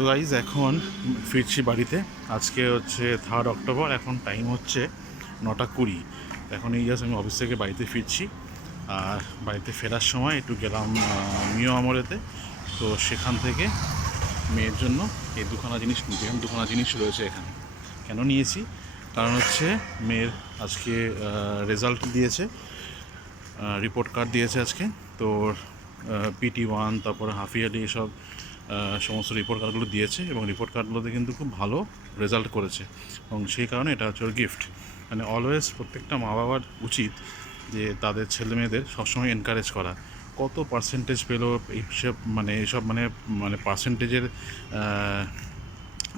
তো গাইজ এখন ফিরছি বাড়িতে। আজকে হচ্ছে থার্ড অক্টোবর এখন টাইম হচ্ছে নটা কুড়ি। এখন এই আমি অফিস থেকে বাড়িতে ফিরছি। আর বাড়িতে ফেরার সময় একটু গেলাম মিও আমরেতে তো সেখান থেকে মেয়ের জন্য এই দুখানা জিনিস নিয়েছি এখানে দুখানা জিনিস রয়েছে এখানে, কেন নিয়েছি? কারণ হচ্ছে মেয়ের আজকে রেজাল্ট দিয়েছে রিপোর্ট কার্ড দিয়েছে আজকে। তো পিটি ওয়ান তারপর হাফ ইয়ারলি এসব সমস্ত রিপোর্ট কার্ডগুলো দিয়েছে এবং রিপোর্ট কার্ডগুলোতে কিন্তু খুব ভালো রেজাল্ট করেছে। এবং সেই কারণে এটা হচ্ছে ওর গিফট মানে অলওয়েজ প্রত্যেকটা মা বাবার উচিত যে তাদের ছেলে মেয়েদের সবসময় এনকারেজ করা। কত পার্সেন্টেজ পেল এইসব মানে এইসব মানে মানে পার্সেন্টেজের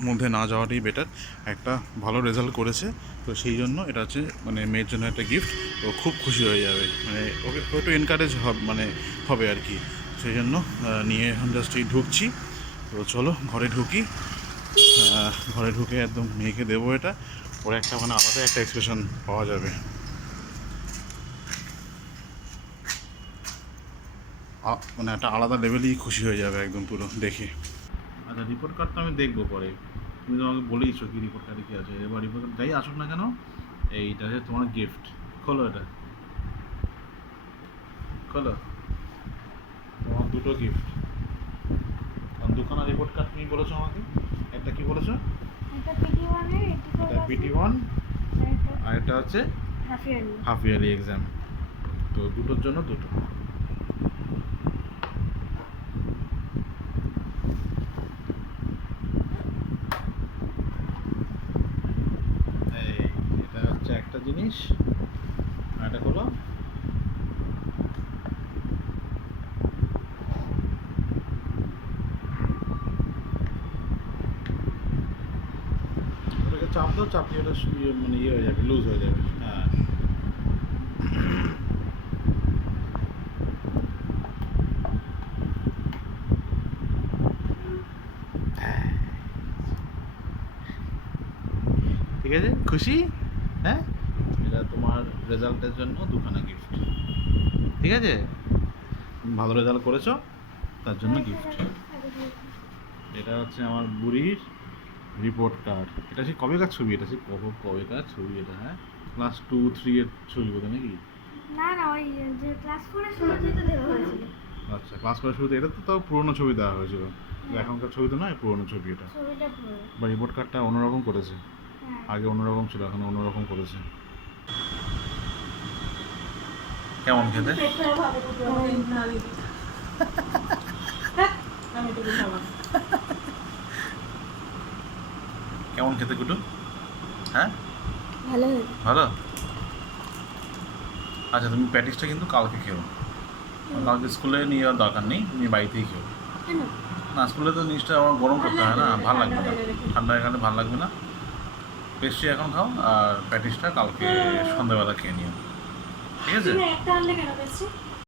মধ্যে না যাওয়াটাই বেটার একটা ভালো রেজাল্ট করেছে, তো সেই জন্য এটা হচ্ছে মানে মেয়ের জন্য একটা গিফট ও খুব খুশি হয়ে যাবে। মানে ওকে একটু এনকারেজ হবে মানে হবে আর কি। সেই জন্য নিয়ে এখন জাস্ট এই ঢুকছি। তো চলো, ঘরে ঢুকি। ঘরে ঢুকে একদম মেয়েকে দেবো এটা। ওর একটা মানে আলাদা একটা এক্সপ্রেশন পাওয়া যাবে। মানে একটা আলাদা লেভেলেই খুশি হয়ে যাবে একদম পুরো, দেখে। আচ্ছা রিপোর্ট কার্ড তো আমি দেখব পরে। তুমি তো আমাকে বলেইছো কি রিপোর্ট কার্ডে কী আছে। এবার রিপোর্ট কার্ড যাই আসুক না কেন, এইটা হচ্ছে তোমার গিফট খোলো এটা। খোলো। দুটো গিফট কারণ দুখানা রিপোর্ট কার্ড তুমি বলেছ আমাকে। একটা কি বলেছ? পিটি ওয়ান আর এটা হচ্ছে হাফ ইয়ারলি এক্সাম তো দুটোর জন্য দুটো। এই এটা হচ্ছে একটা জিনিস। আর এটা হলো চাপ দাও চাপিয়ে ওটা শুয়ে মানে ইয়ে হয়ে যাবে লুজ হয়ে যাবে। হ্যাঁ। ঠিক আছে? খুশি? হ্যাঁ? এটা তোমার রেজাল্টের জন্য দুখানা গিফট ঠিক আছে? ভালো রেজাল্ট করেছ, তার জন্য গিফট এটা হচ্ছে আমার বুড়ির রিপোর্ট কার্ড এটা সেই কবেকার ছবি? এটা সেই কবে কবেকার ছবি এটা হ্যাঁ? ক্লাস টু থ্রি এর ছবি বোধ নাকি? না না ওই যে ক্লাস ফোরের শুরুতেই তো দেওয়া হয়েছিল। আচ্ছা ক্লাস করার শুরুতে এটা তো তাও পুরোনো ছবি দেওয়া হয়েছিল। এখনকার ছবি তো নয় পুরোনো ছবি এটা। বা রিপোর্ট কার্ডটা অন্যরকম করেছে। হ্যাঁ। আগে অন্যরকম ছিল এখন অন্যরকম করেছে। কেমন খেতে? কেমন খেতে কুটু হ্যাঁ? ভালো। ভালো? আচ্ছা তুমি প্যাটিসটা কিন্তু কালকে খেও। কালকে স্কুলে নিয়ে যাওয়ার দরকার নেই তুমি বাড়িতেই খেও। না স্কুলে তো জিনিসটা আমার গরম করতে হয় না ভালো লাগবে না। ঠান্ডা এখানে ভালো লাগবে না। পেস্ট্রি এখন খাও আর প্যাটিসটা কালকে সন্ধ্যাবেলা খেয়ে নিও। ঠিক আছে?